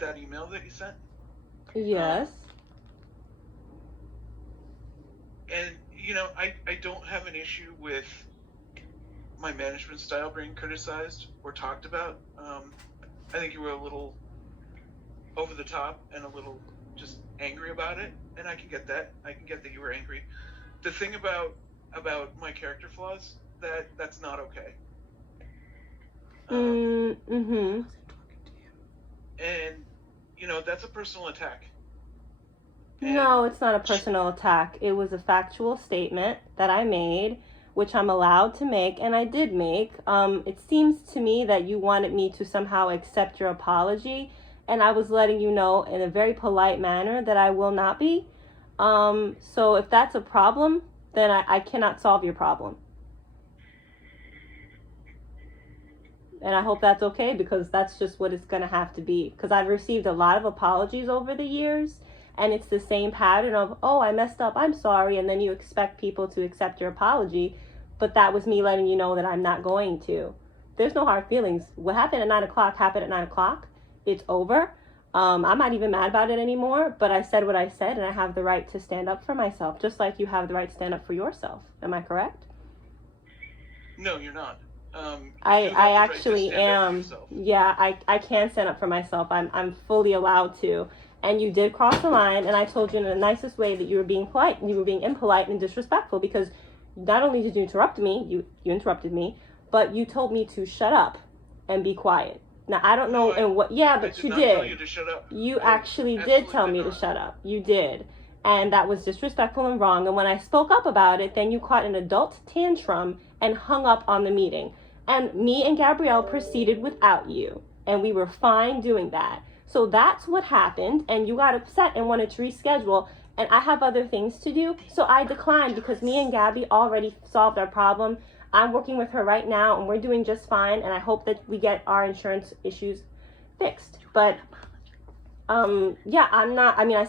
that email that you sent? Yes. And, I don't have an issue with my management style being criticized or talked about. I think you were a little over the top and a little just angry about it, and I can get that. I can get that you were angry. The thing about my character flaws, that's not okay. Mm-hmm. And, that's a personal attack. No, it's not a personal attack. It was a factual statement that I made, which I'm allowed to make, and I did make. It seems to me that you wanted me to somehow accept your apology, and I was letting you know in a very polite manner that I will not be. So if that's a problem, then I cannot solve your problem. And I hope that's okay, because that's just what it's going to have to be. Because I've received a lot of apologies over the years, and it's the same pattern of, oh, I messed up, I'm sorry, and then you expect people to accept your apology, but that was me letting you know that I'm not going to. There's no hard feelings. What happened at 9 o'clock happened at 9 o'clock. It's over. I'm not even mad about it anymore, but I said what I said, and I have the right to stand up for myself, just like you have the right to stand up for yourself. Am I correct? No, you're not. I actually am. Yeah, I can stand up for myself. I'm fully allowed to. And you did cross the line, and I told you in the nicest way that you were being polite, and you were being impolite and disrespectful, because not only did you interrupt me, you interrupted me, but you told me to shut up and be quiet. Now, I don't know but you did. Tell you to shut up. You actually did tell me to shut up. You did. And that was disrespectful and wrong. And when I spoke up about it, then you caught an adult tantrum and hung up on the meeting. And me and Gabrielle proceeded without you. And we were fine doing that. So that's what happened. And you got upset and wanted to reschedule. And I have other things to do. So I declined, because me and Gabby already solved our problem. I'm working with her right now, and we're doing just fine. And I hope that we get our insurance issues fixed. But I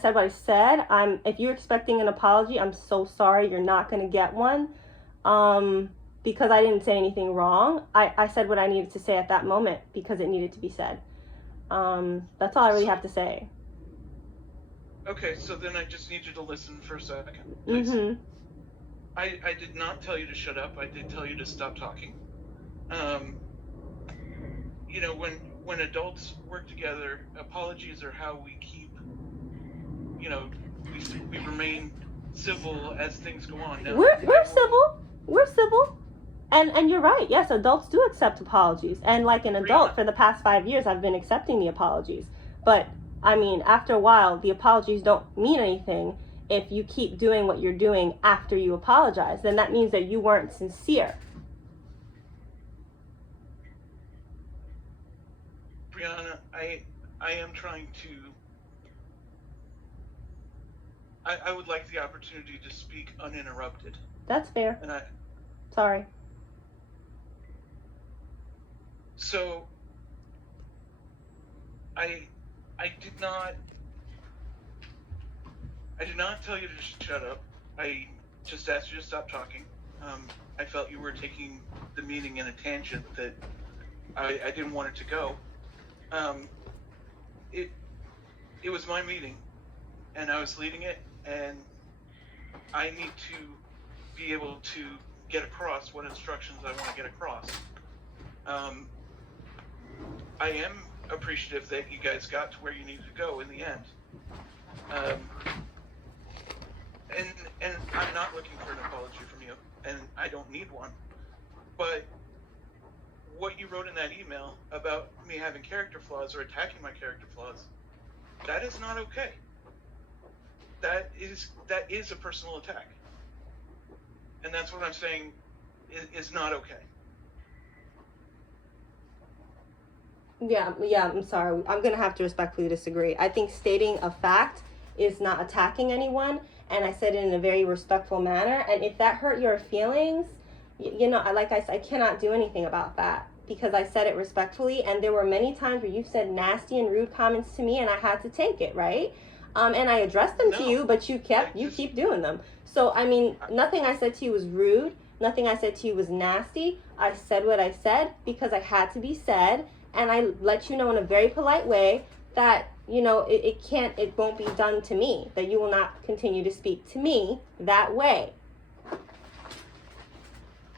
said what I said. If you're expecting an apology, I'm so sorry. You're not going to get one. Because I didn't say anything wrong. I said what I needed to say at that moment, because it needed to be said. That's all I really have to say. Okay, so then I just need you to listen for a second, please. Mm-hmm. I did not tell you to shut up. I did tell you to stop talking. When adults work together, apologies are how we keep, we remain civil as things go on. Now, we're civil. We're civil. And you're right. Yes, adults do accept apologies. And like an adult, for the past 5 years, I've been accepting the apologies. But, after a while, the apologies don't mean anything if you keep doing what you're doing after you apologize. Then that means that you weren't sincere. Brianna, I am trying to... I would like the opportunity to speak uninterrupted. That's fair. And Sorry. So, I did not tell you to shut up. I just asked you to stop talking. I felt you were taking the meeting in a tangent that I didn't want it to go. It was my meeting, and I was leading it, and I need to be able to get across what instructions I want to get across. I am appreciative that you guys got to where you needed to go in the end. And I'm not looking for an apology from you, and I don't need one. But what you wrote in that email about me having character flaws or attacking my character flaws, that is not okay. That is a personal attack. And that's what I'm saying is not okay. Yeah, I'm sorry. I'm going to have to respectfully disagree. I think stating a fact is not attacking anyone, and I said it in a very respectful manner. And if that hurt your feelings, I cannot do anything about that, because I said it respectfully, and there were many times where you said nasty and rude comments to me, and I had to take it, right? And I addressed them to you, but you keep doing them. So, nothing I said to you was rude. Nothing I said to you was nasty. I said what I said because I had to be said, and I let you know in a very polite way that, you know, it won't be done to me, that you will not continue to speak to me that way.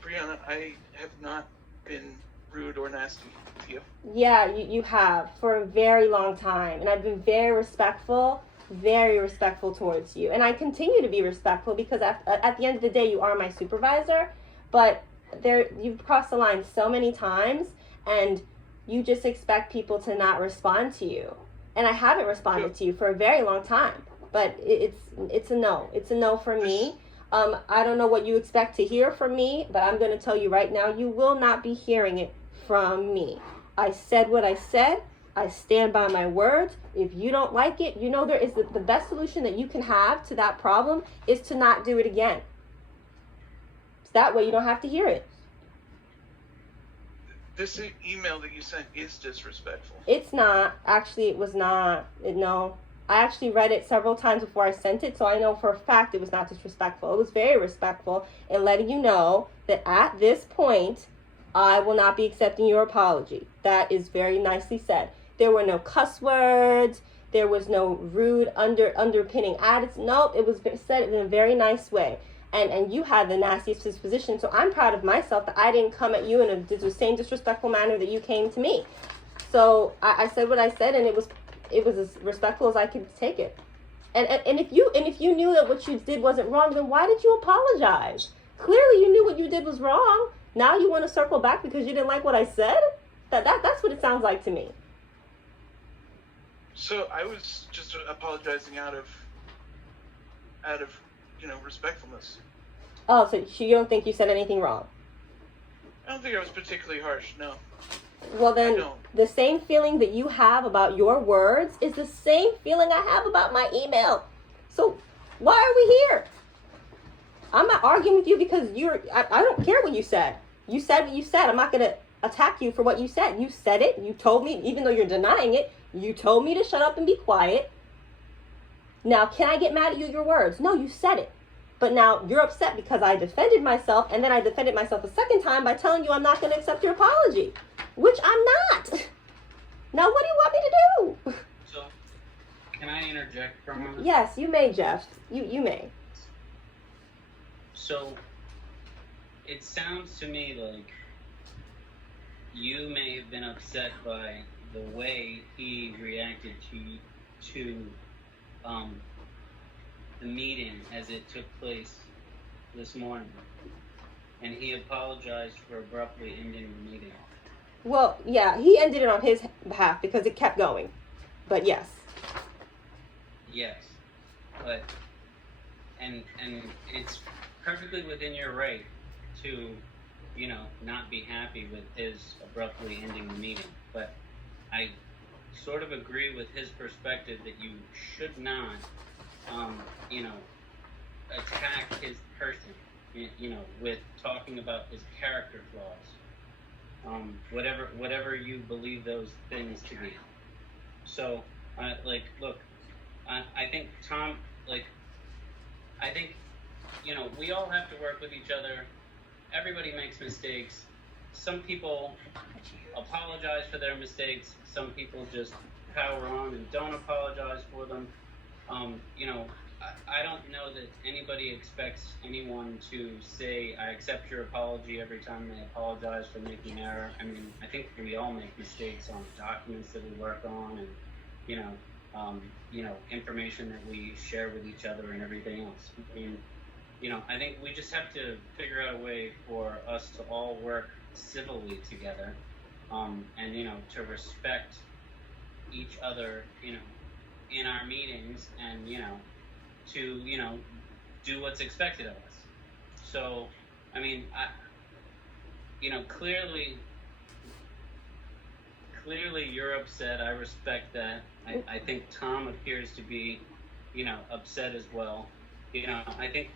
Brianna, I have not been rude or nasty to you. Yeah, you have for a very long time, and I've been very respectful towards you, and I continue to be respectful because at the end of the day, you are my supervisor. But you've crossed the line so many times, and you just expect people to not respond to you, and I haven't responded to you for a very long time. But it's a no. It's a no for me. I don't know what you expect to hear from me, but I'm going to tell you right now, you will not be hearing it from me. I said what I said. I stand by my words. If you don't like it, you know there is the best solution that you can have to that problem is to not do it again. So that way you don't have to hear it. This email that you sent is disrespectful. It's not. Actually, it was not. No. I actually read it several times before I sent it, so I know for a fact it was not disrespectful. It was very respectful in letting you know that at this point, I will not be accepting your apology. That is very nicely said. There were no cuss words. There was no rude underpinning attitudes. Nope, it was said in a very nice way. And you had the nastiest disposition, so I'm proud of myself that I didn't come at you in the same disrespectful manner that you came to me. So I said what I said, and it was as respectful as I could take it. And if you knew that what you did wasn't wrong, then why did you apologize? Clearly you knew what you did was wrong. Now you want to circle back because you didn't like what I said? That's what it sounds like to me. So I was just apologizing out of respectfulness. Oh, so you don't think you said anything wrong? I don't think I was particularly harsh, no. Well then, the same feeling that you have about your words is the same feeling I have about my email. So why are we here? I'm not arguing with you because I don't care what you said. You said what you said. I'm not going to attack you for what you said. You said it. You told me, even though you're denying it, you told me to shut up and be quiet. Now, can I get mad at you at your words? No, you said it. But now you're upset because I defended myself, and then I defended myself a second time by telling you I'm not going to accept your apology, which I'm not. Now, what do you want me to do? So, can I interject for a moment? Yes, you may, Jeff. You may. So, it sounds to me like you may have been upset by the way he reacted to the meeting as it took place this morning, and he apologized for abruptly ending the meeting. Well, yeah, he ended it on his behalf because it kept going. But yes. Yes, but and it's perfectly within your right to, not be happy with his abruptly ending the meeting. But I sort of agree with his perspective that you should not, attack his person, with talking about his character flaws, whatever you believe those things to be. So, look, I think Tom, I think, we all have to work with each other. Everybody makes mistakes. Some people apologize for their mistakes. Some people just power on and don't apologize for them. I don't know that anybody expects anyone to say, I accept your apology every time they apologize for making error. I mean, I think we all make mistakes on documents that we work on and, information that we share with each other and everything else. I mean, I think we just have to figure out a way for us to all work civilly together, and, to respect each other, in our meetings and, to, do what's expected of us. So, I mean, clearly you're upset. I respect that. I think Tom appears to be, upset as well. I think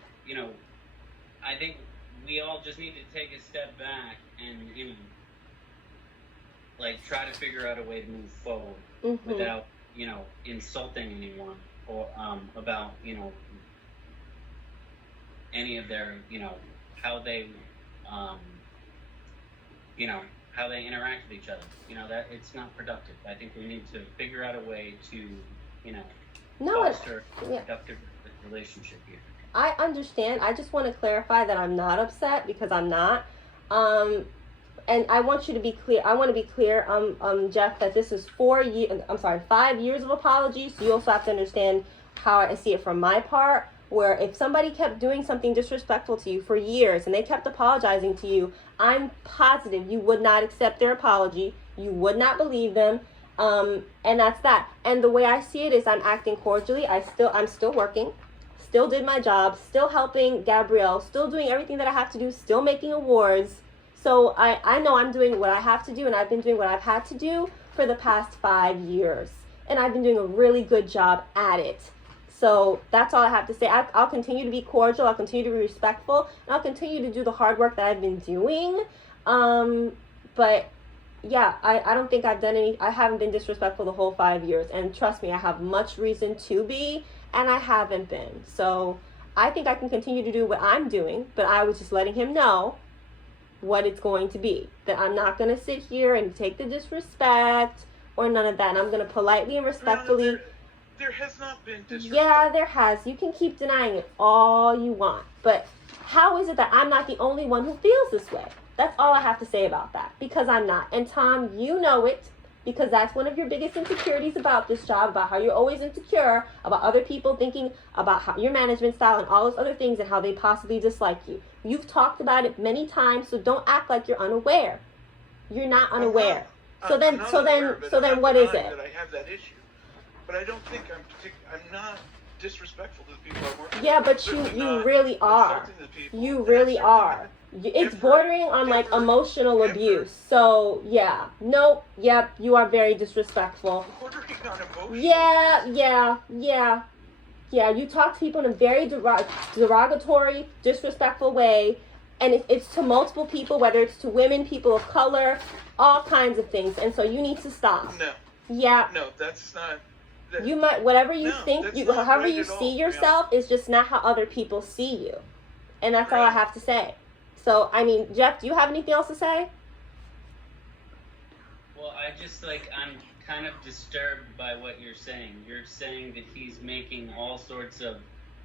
we all just need to take a step back and, try to figure out a way to move forward without, insulting anyone or about, any of their, how they, how they interact with each other. You know, that it's not productive. I think we need to figure out a way to, you know, foster a productive relationship here. I understand. I just want to clarify that I'm not upset, because I'm not. And I want you to be clear. I want to be clear, Jeff, that this is 5 years of apologies. So you also have to understand how I see it from my part, where if somebody kept doing something disrespectful to you for years and they kept apologizing to you, I'm positive you would not accept their apology. You would not believe them. And that's that. And the way I see it is I'm acting cordially. I'm still working, still did my job, still helping Gabrielle, still doing everything that I have to do, still making awards. So I know I'm doing what I have to do, and I've been doing what I've had to do for the past 5 years. And I've been doing a really good job at it. So that's all I have to say. I'll continue to be cordial. I'll continue to be respectful. And I'll continue to do the hard work that I've been doing. But yeah, I don't think I haven't been disrespectful the whole 5 years. And trust me, I have much reason to be, and I haven't been. So I think I can continue to do what I'm doing, but I was just letting him know what it's going to be. That I'm not going to sit here and take the disrespect or none of that. And I'm going to politely and respectfully... There has not been disrespect. Yeah, there has. You can keep denying it all you want. But how is it that I'm not the only one who feels this way? That's all I have to say about that. Because I'm not. And Tom, you know it. Because that's one of your biggest insecurities about this job, about how you're always insecure, about other people thinking about how your management style and all those other things and how they possibly dislike you. You've talked about it many times, so don't act like you're unaware. You're not unaware. So then what is it? That I have that issue. But I don't think I'm not disrespectful to the people I work with. Yeah, but you really are. You really are. It's bordering on like emotional abuse. So yeah, nope, yep, you are very disrespectful. Bordering on emotional. Yeah. You talk to people in a very derogatory, disrespectful way, and it's to multiple people, whether it's to women, people of color, all kinds of things. And so you need to stop. No. Yeah. No, that's not. You might, whatever you think, however right you at see all, yourself is just not how other people see you. And that's all I have to say. So, I mean, Jeff, do you have anything else to say? Well, I'm kind of disturbed by what you're saying. You're saying that he's making all sorts of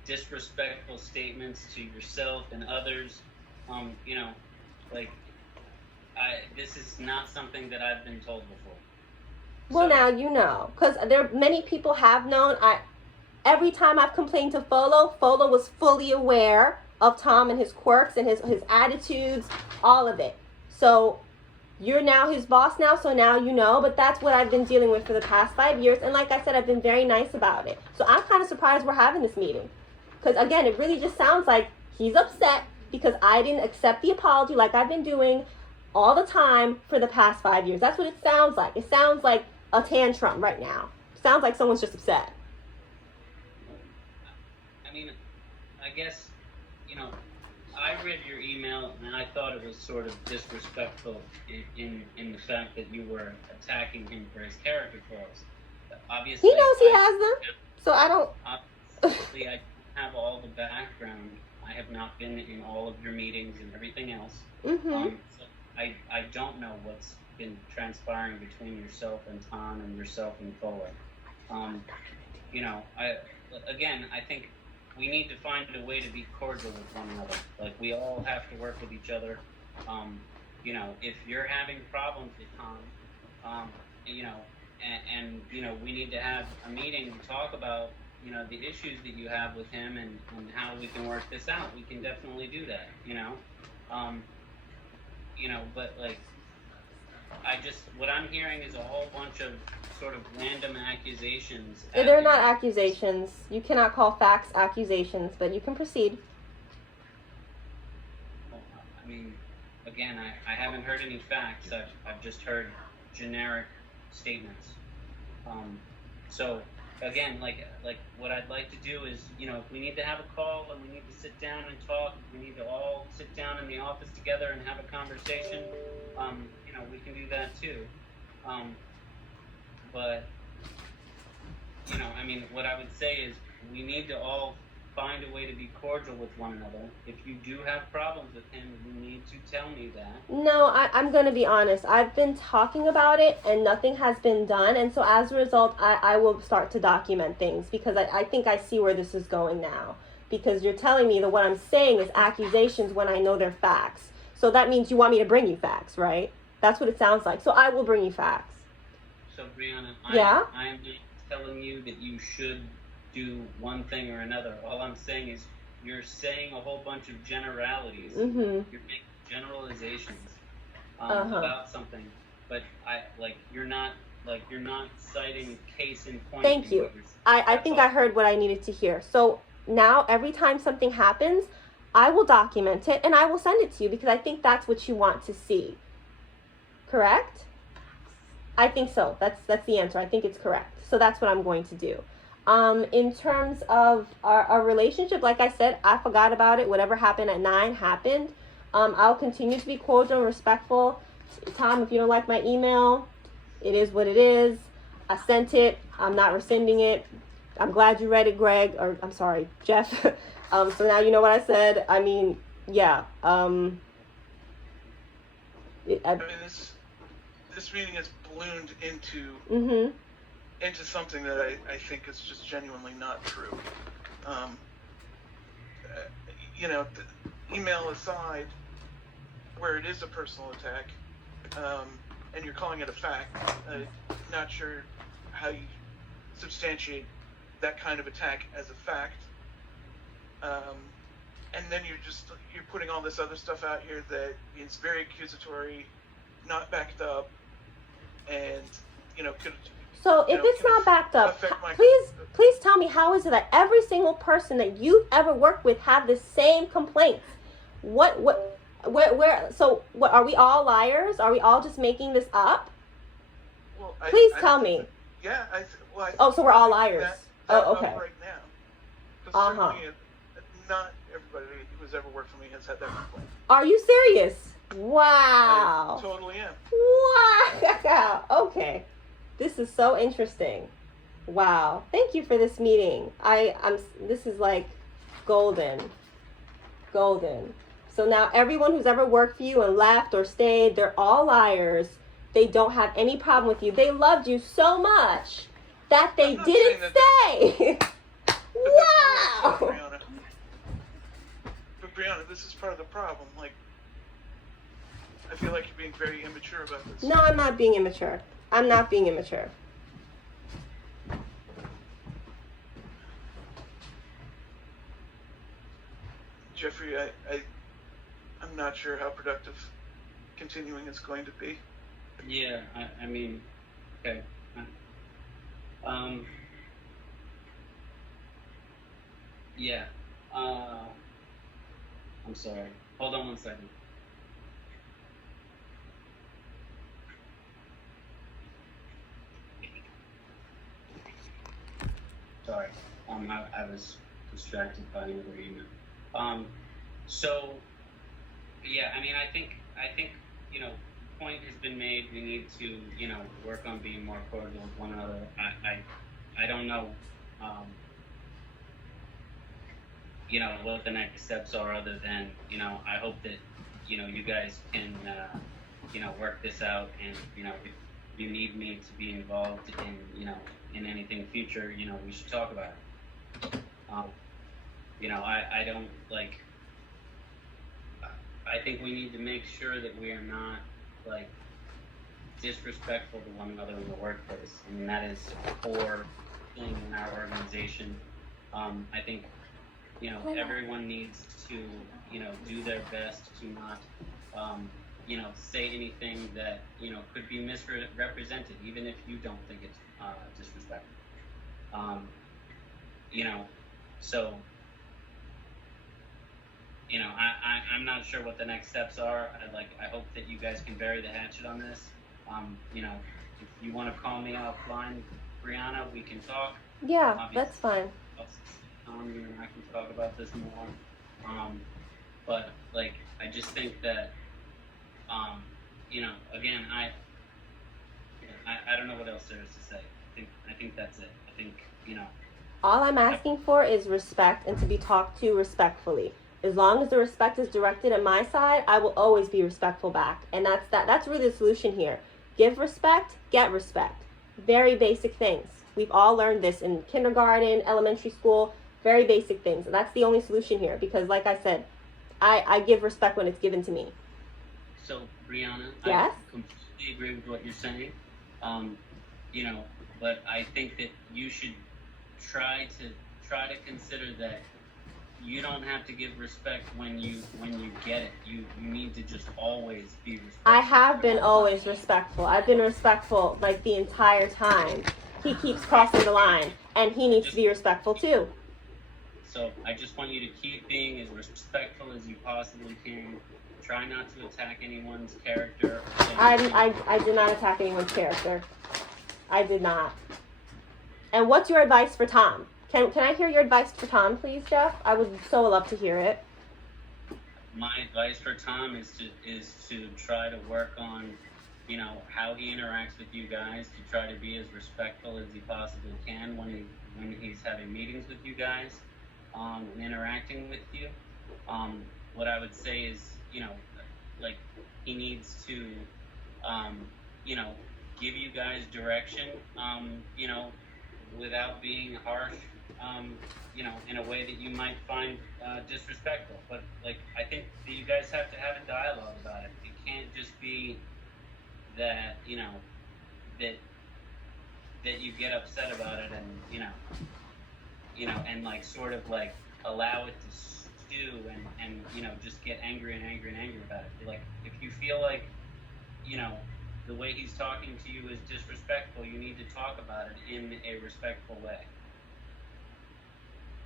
disrespectful statements to yourself and others. This is not something that I've been told before. Well, now you know, because many people have known. Every time I've complained to Folo was fully aware of Tom and his quirks and his attitudes, all of it. So you're now his boss now, so now you know. But that's what I've been dealing with for the past 5 years. And like I said, I've been very nice about it. So I'm kind of surprised we're having this meeting. Because again, it really just sounds like he's upset because I didn't accept the apology like I've been doing all the time for the past 5 years. That's what it sounds like. It sounds like a tantrum right now. Sounds like someone's just upset. I mean, I guess, I read your email and I thought it was sort of disrespectful in the fact that you were attacking him for his character flaws. Obviously, he knows he has them, so I don't. Obviously, I have all the background. I have not been in all of your meetings and everything else. Mm-hmm. So I don't know what's been transpiring between yourself and Tom and yourself and Fuller. I think we need to find a way to be cordial with one another. Like, we all have to work with each other. If you're having problems with Tom, we need to have a meeting to talk about, the issues that you have with him and how we can work this out. We can definitely do that, but what I'm hearing is a whole bunch of sort of random accusations. They're not accusations. You cannot call facts accusations, but you can proceed. Well, I mean, again, I haven't heard any facts. I've just heard generic statements. So again, like what I'd like to do is, if we need to have a call and we need to sit down and talk, we need to all sit down in the office together and have a conversation, we can do that too. But what I would say is we need to all find a way to be cordial with one another. If you do have problems with him, you need to tell me that. No, I'm going to be honest. I've been talking about it and nothing has been done. And so as a result, I will start to document things because I think I see where this is going now. Because you're telling me that what I'm saying is accusations when I know they're facts. So that means you want me to bring you facts, right? That's what it sounds like. So I will bring you facts. So, Brianna, Yeah? I'm not telling you that you should do one thing or another. All I'm saying is you're saying a whole bunch of generalities. Mm-hmm. You're making generalizations about something, but you're not citing case in point. Thank you. I think I heard what I needed to hear. So now every time something happens, I will document it and I will send it to you because I think that's what you want to see. Correct? I think so. That's the answer. I think it's correct. So that's what I'm going to do. In terms of our relationship, like I said, I forgot about it. Whatever happened at 9 happened. I'll continue to be cordial and respectful. Tom, if you don't like my email, it is what it is. I sent it. I'm not rescinding it. I'm glad you read it, Greg, or I'm sorry, Jeff. So now you know what I said. I mean, yeah. I mean, this meeting has ballooned into into something that I think is just genuinely not true. The email aside, where it is a personal attack, and you're calling it a fact, not sure how you substantiate that kind of attack as a fact. And then you're putting all this other stuff out here that is very accusatory, not backed up, and could. So if it's not backed up, please tell me, how is it that every single person that you've ever worked with have the same complaints? Where, so what, are we all liars? Are we all just making this up? Well, please tell me. Yeah, so we're all liars. That Okay. Right now. Because certainly not everybody who's ever worked for me has had that complaint. Are you serious? Wow. I totally am. Wow. Okay. This is so interesting. Wow. Thank you for this meeting. This is like golden. Golden. So now everyone who's ever worked for you and left or stayed, they're all liars. They don't have any problem with you. They loved you so much that they didn't stay. Wow. But Brianna, this is part of the problem. Like, I feel like you're being very immature about this. No, I'm not being immature. I'm not being immature. Jeffrey, I'm not sure how productive continuing is going to be. Yeah, I mean, okay. Yeah. I'm sorry. Hold on one second. Sorry. I was distracted by another email. So, yeah, I mean, I think, point has been made. We need to, work on being more cordial with one another. I don't know, what the next steps are other than, I hope that, you guys can, work this out and, if you need me to be involved in, in anything future, we should talk about it. I don't I think we need to make sure that we are not disrespectful to one another in the workplace. I mean, that is a core thing in our organization. I think, everyone needs to, do their best to not, say anything that, could be misrepresented, even if you don't think it's disrespectful. So, I'm not sure what the next steps are. I hope that you guys can bury the hatchet on this. If you want to call me offline, Brianna, we can talk. Yeah, Obviously, that's fine. You and I can talk about this more. But I just think that, again, I don't know what else there is to say. I think that's it. I think, All I'm asking for is respect and to be talked to respectfully. As long as the respect is directed at my side, I will always be respectful back. And that's really the solution here. Give respect, get respect. Very basic things. We've all learned this in kindergarten, elementary school, very basic things. And that's the only solution here because like I said, I give respect when it's given to me. So, Brianna, Yes? I completely agree with what you're saying. You know, but I think that you should try to consider that you don't have to give respect when you get it. You need to just always be respectful. I have been always respectful. I've been respectful like the entire time. He keeps crossing the line, and he needs to be respectful too. So I just want you to keep being as respectful as you possibly can. Try not to attack anyone's character. I did not attack anyone's character. I did not. And what's your advice for Tom? Can I hear your advice for Tom, please, Jeff? I would so love to hear it. My advice for Tom is to try to work on, you know, how he interacts with you guys, to try to be as respectful as he possibly can when he's having meetings with you guys, and interacting with you. What I would say is, you know, like he needs to, you know, give you guys direction, you know, without being harsh, you know, in a way that you might find disrespectful. But like, I think that you guys have to have a dialogue about it. It can't just be that, you know, that you get upset about it and you know, and like sort of like allow it to stew and you know, just get angry about it. Like, if you feel like, you know, the way he's talking to you is disrespectful, you need to talk about it in a respectful way.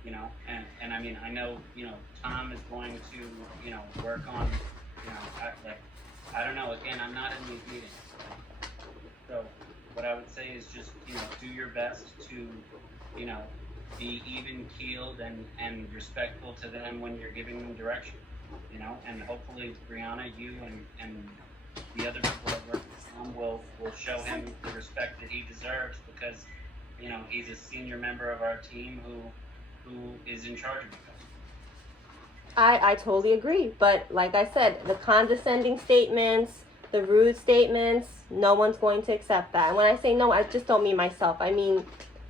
You know, and I mean, I know, you know, Tom is going to, you know, work on, you know, I don't know, again, I'm not in these meetings. So what I would say is just, you know, do your best to, you know, be even keeled and respectful to them when you're giving them direction, you know, and hopefully Brianna, you and the other people that work with Tom will show him the respect that he deserves because, you know, he's a senior member of our team who is in charge of you guys. I totally agree. But like I said, the condescending statements, the rude statements, no one's going to accept that. And when I say no, I just don't mean myself. I mean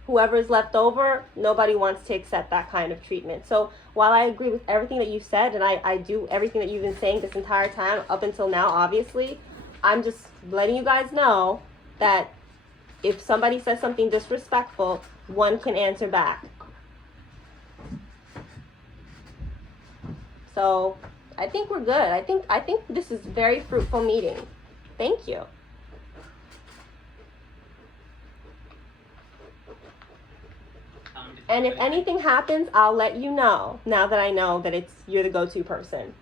whoever's left over, nobody wants to accept that kind of treatment. So while I agree with everything that you said, and I do everything that you've been saying this entire time up until now, obviously, I'm just letting you guys know that if somebody says something disrespectful, one can answer back. So I think we're good. I think this is a very fruitful meeting. Thank you. And if anything happens, I'll let you know. Now that I know that you're the go-to person.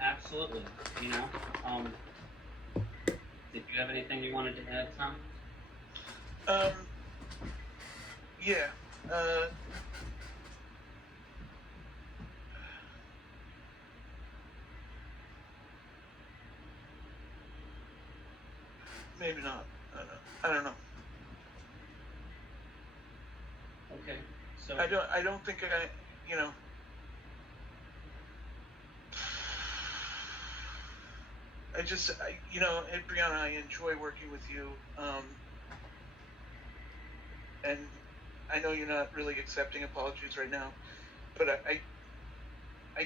Absolutely. You know. Did you have anything you wanted to add, Tom? Yeah. Maybe not. I don't know. Okay. So I don't think you know. You know, and Brianna, I enjoy working with you. And I know you're not really accepting apologies right now, but I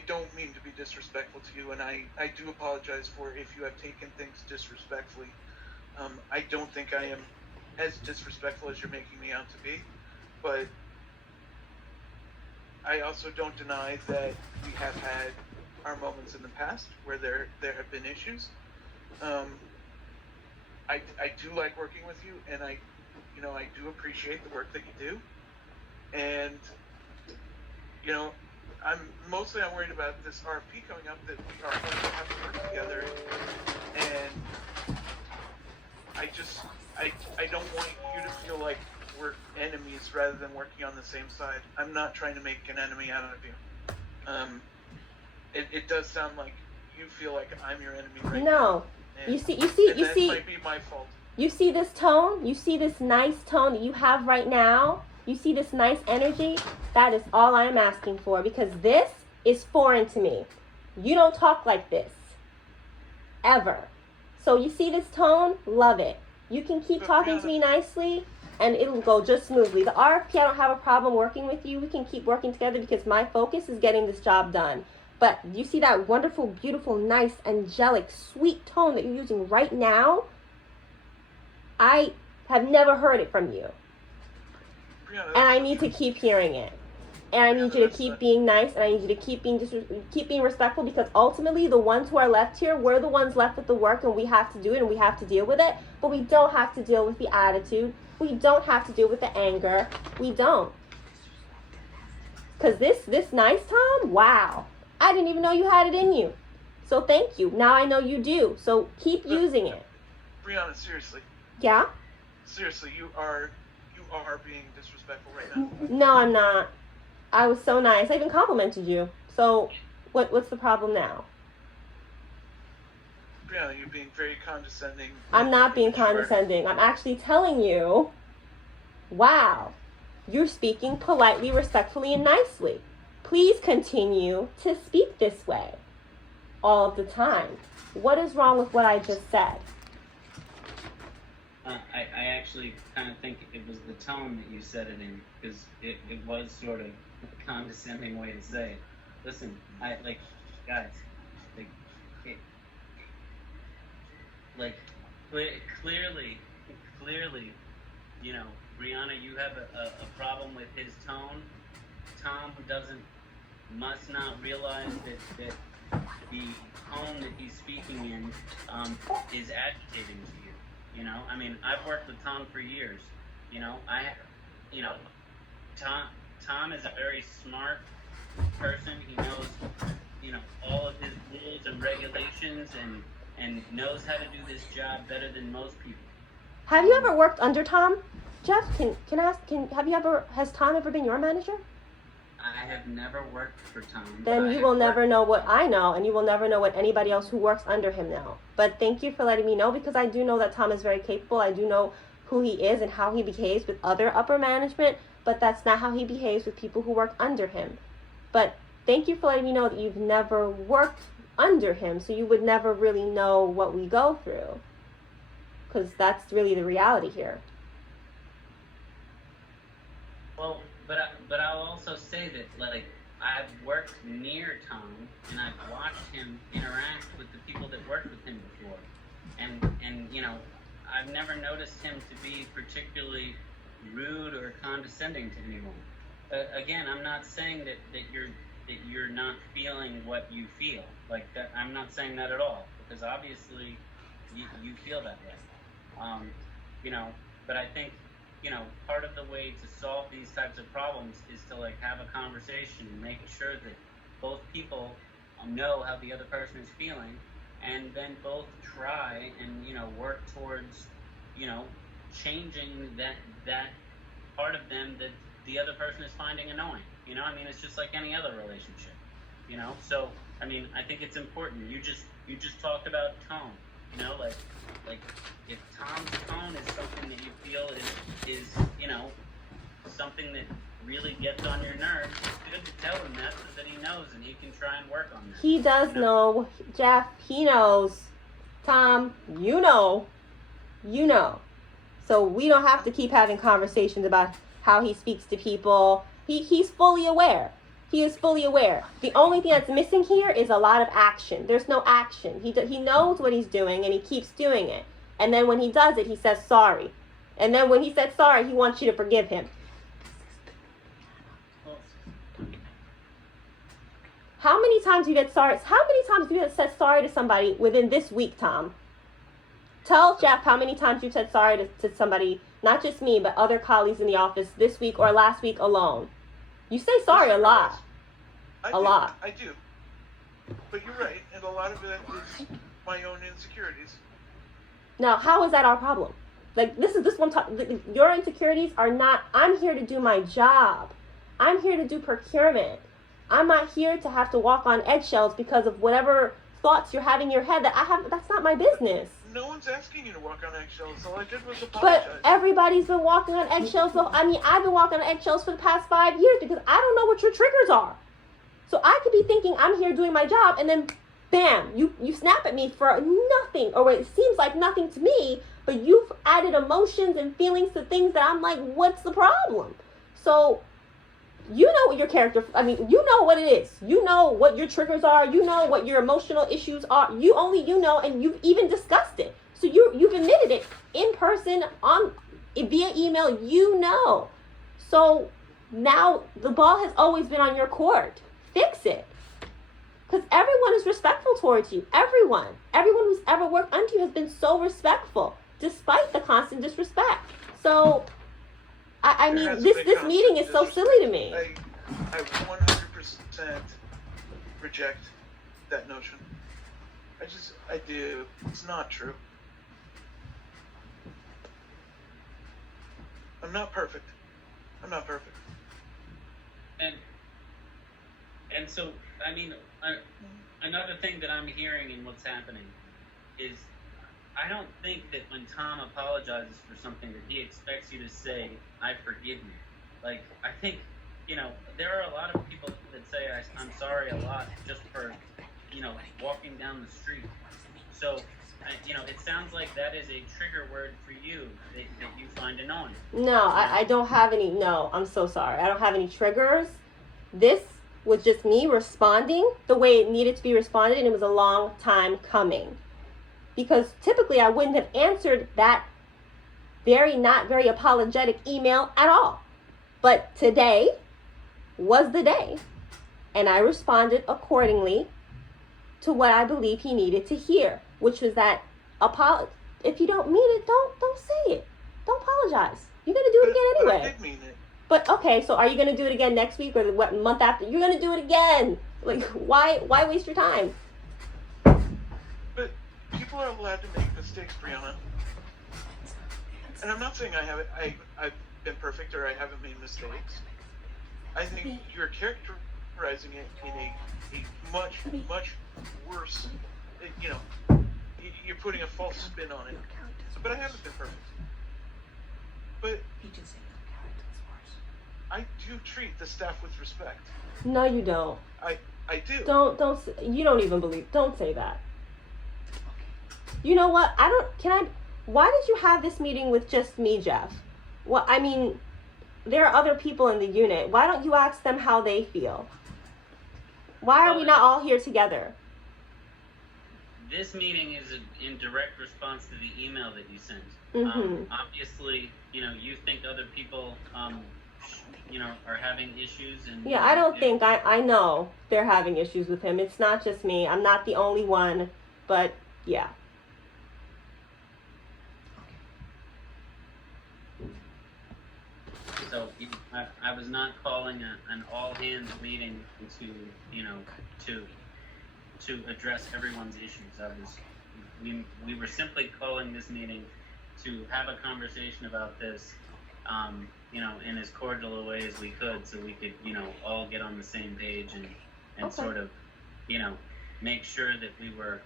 don't mean to be disrespectful to you, and I do apologize for if you have taken things disrespectfully. I don't think I am as disrespectful as you're making me out to be, but I also don't deny that we have had our moments in the past where there have been issues. I do like working with you, and I do appreciate the work that you do, and you know, I'm worried about this RFP coming up that we are going to have to work together, and I don't want you to feel like we're enemies rather than working on the same side. I'm not trying to make an enemy out of you. It does sound like you feel like I'm your enemy right now. No. And You see. that might be my fault. You see this tone? You see this nice tone that you have right now? You see this nice energy? That is all I'm asking for, because this is foreign to me. You don't talk like this. Ever. So you see this tone? Love it. You can keep talking to me nicely and it'll go just smoothly. The RFP, I don't have a problem working with you. We can keep working together because my focus is getting this job done. But you see that wonderful, beautiful, nice, angelic, sweet tone that you're using right now? I have never heard it from you. Brianna, And I need to keep hearing it. And I need you to keep being nice, and I need you to keep being respectful, because ultimately the ones who are left here, we're the ones left with the work, and we have to do it and we have to deal with it. But we don't have to deal with the attitude. We don't have to deal with the anger. We don't. Because this nice Tom, wow. I didn't even know you had it in you. So thank you. Now I know you do. So keep using it. Brianna, seriously. Yeah? Seriously, you are being disrespectful right now. No, I'm not. I was so nice. I even complimented you. So what's the problem now? Brianna, you're being very condescending. I'm not being condescending. I'm actually telling you, wow, you're speaking politely, respectfully, and nicely. Please continue to speak this way all of the time. What is wrong with what I just said? I actually kind of think it was the tone that you said it in, because it was sort of a condescending way to say it. Listen, guys, clearly, you know, Brianna, you have a problem with his tone. Tom must not realize that the tone that he's speaking in is agitating to you. You know, I mean, I've worked with Tom for years. You know, Tom is a very smart person. He knows, you know, all of his rules and regulations, and knows how to do this job better than most people. Have you ever worked under Tom? Jeff, can I ask, has Tom ever been your manager? I have never worked for Tom. Then you will never know what I know, and you will never know what anybody else who works under him know. But thank you for letting me know, because I do know that Tom is very capable. I do know who he is and how he behaves with other upper management, but that's not how he behaves with people who work under him. But thank you for letting me know that you've never worked under him, so you would never really know what we go through, because that's really the reality here. Well, but I'll also say that, like, I've worked near Tom, and I've watched him interact with the people that worked with him before, and you know, I've never noticed him to be particularly rude or condescending to anyone. Again, I'm not saying that you're not feeling what you feel. Like that, I'm not saying that at all, because obviously you feel that way. You know, but I think, you know, part of the way to solve these types of problems is to, like, have a conversation and make sure that both people know how the other person is feeling, and then both try and, you know, work towards, you know, changing that part of them that the other person is finding annoying. You know, I mean, it's just like any other relationship, you know? So, I mean, I think it's important. You just talked about tone, you know, like if Tom's tone is something that you feel is, you know, something that really gets on your nerves, it's good to tell him that, so that he knows and he can try and work on that. He does know, Jeff, he knows. Tom, you know. So we don't have to keep having conversations about how he speaks to people. He's fully aware. He is fully aware. The only thing that's missing here is a lot of action. There's no action. He knows what he's doing, and he keeps doing it. And then when he does it, he says sorry. And then when he said sorry, he wants you to forgive him. How many times you get sorry? How many times you have said sorry to somebody within this week, Tom? Tell Jeff how many times you've said sorry to somebody, not just me, but other colleagues in the office this week or last week alone. You say sorry a lot. I do. But you're right, and a lot of it is my own insecurities. Now, how is that our problem? Like, this one, your insecurities are not, I'm here to do my job. I'm here to do procurement. I'm not here to have to walk on eggshells because of whatever thoughts you're having in your head that I have. That's not my business. no one's asking you to walk on eggshells. All I did was But apologize. everybody's been walking on eggshells. I mean, I've been walking on eggshells for the past 5 years because I don't know what your triggers are. So I could be thinking I'm here doing my job, and then, bam, you snap at me for nothing, or it seems like nothing to me, but you've added emotions and feelings to things that I'm like, what's the problem? So you know what your character, I mean, you know what it is. You know what your triggers are. You know what your emotional issues are. You know, and you've even discussed it. So you've admitted it in person, via email, you know. So now the ball has always been on your court. Fix it. Because everyone is respectful towards you. Everyone who's ever worked under you has been so respectful, despite the constant disrespect. So I There mean, hasn't this been meeting is so constant silly to me. I 100% reject that notion. I do. It's not true. I'm not perfect. And so, I mean, another thing that I'm hearing in what's happening is, I don't think that when Tom apologizes for something that he expects you to say, I forgive you. Like, I think, there are a lot of people that say I'm sorry a lot just for, walking down the street. So, it sounds like that is a trigger word for you that you find annoying. No, I don't have any. No, I'm so sorry. I don't have any triggers. This was just me responding the way it needed to be responded, and it was a long time coming. Because typically I wouldn't have answered that not very apologetic email at all. But today was the day, and I responded accordingly to what I believe he needed to hear, which was that if you don't mean it, don't say it. Don't apologize. You're gonna do it again anyway. But I did mean it. But okay, so are you gonna do it again next week or what month after? You're gonna do it again. Like, why waste your time? But people are allowed to make mistakes, Brianna. And I'm not saying I've been perfect or I haven't made mistakes. I think you're characterizing it in a much, much worse, you're putting a false spin on it. But I haven't been perfect. But I do treat the staff with respect. No, you don't. I do. You don't even believe. Don't say that. You know what? Why did you have this meeting with just me, Jeff? Well, I mean, there are other people in the unit. Why don't you ask them how they feel? Why are we not all here together? This meeting is in direct response to the email that you sent. Mm-hmm. Obviously, you think other people, are having issues, and yeah, I don't think I know they're having issues with him. It's not just me. I'm not the only one, but yeah. So I was not calling an all hands meeting to address everyone's issues. We were simply calling this meeting to have a conversation about this, in as cordial a way as we could, so we could, all get on the same page and Okay. sort of, make sure that we were,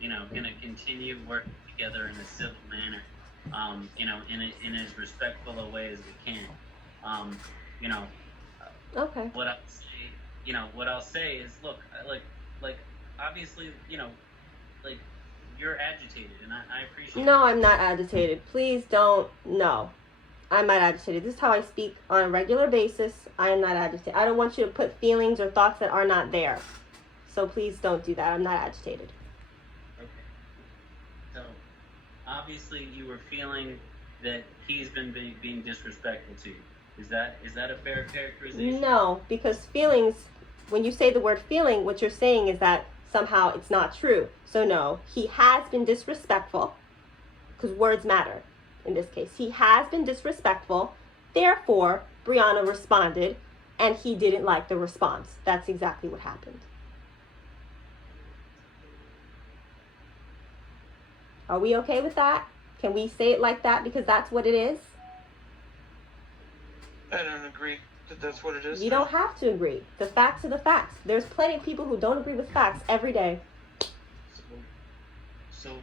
going to continue working together in a civil manner, in as respectful a way as we can. Okay. What I'll say is, look, like obviously, you're agitated, and I appreciate. No, I'm not agitated. Please don't. No, I'm not agitated. This is how I speak on a regular basis. I am not agitated. I don't want you to put feelings or thoughts that are not there. So please don't do that. I'm not agitated. Okay. So, obviously, you were feeling that he's been being disrespectful to you. Is that a fair characterization? No, because feelings, when you say the word feeling, what you're saying is that somehow it's not true. So no, he has been disrespectful, because words matter in this case. He has been disrespectful. Therefore, Brianna responded, and he didn't like the response. That's exactly what happened. Are we okay with that? Can we say it like that because that's what it is? I don't agree that that's what it is. You don't have to agree. The facts are the facts. There's plenty of people who don't agree with facts every day. So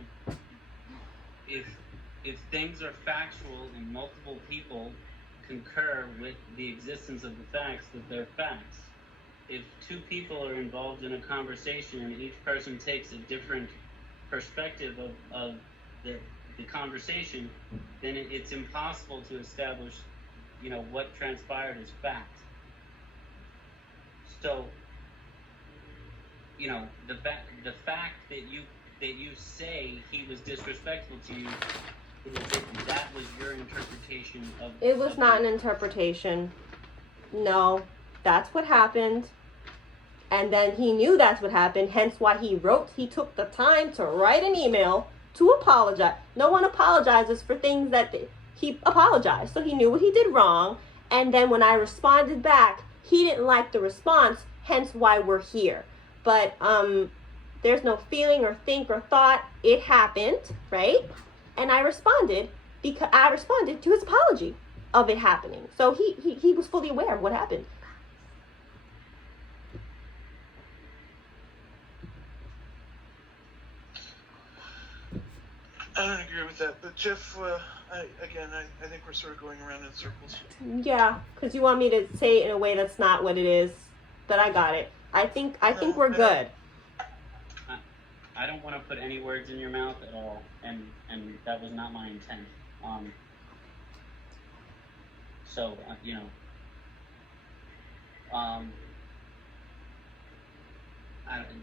if things are factual and multiple people concur with the existence of the facts, that they're facts. If two people are involved in a conversation and each person takes a different perspective of the conversation, then it's impossible to establish, what transpired as fact. So, the fact that you say he was disrespectful to you, that was your interpretation of. It was not an interpretation. No, that's what happened. And then he knew that's what happened, hence why he took the time to write an email to apologize. No one apologizes for things that he apologized. So he knew what he did wrong. And then when I responded back, he didn't like the response, hence why we're here. But there's no feeling or think or thought. It happened, right? And I responded because I responded to his apology of it happening. So he was fully aware of what happened. I don't agree with that, but Jeff, I think we're sort of going around in circles. Yeah, because you want me to say it in a way that's not what it is, but I got it. I think we're good. I don't want to put any words in your mouth at all, and that was not my intent.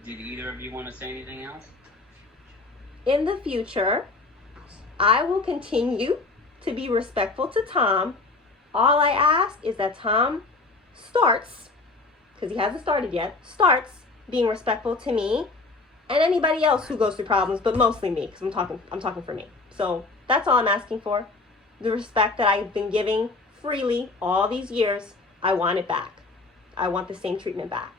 Did either of you want to say anything else? In the future, I will continue to be respectful to Tom. All I ask is that Tom starts, because he hasn't started yet, starts being respectful to me and anybody else who goes through problems, but mostly me, because I'm talking for me. So that's all I'm asking for. The respect that I've been giving freely all these years, I want it back. I want the same treatment back.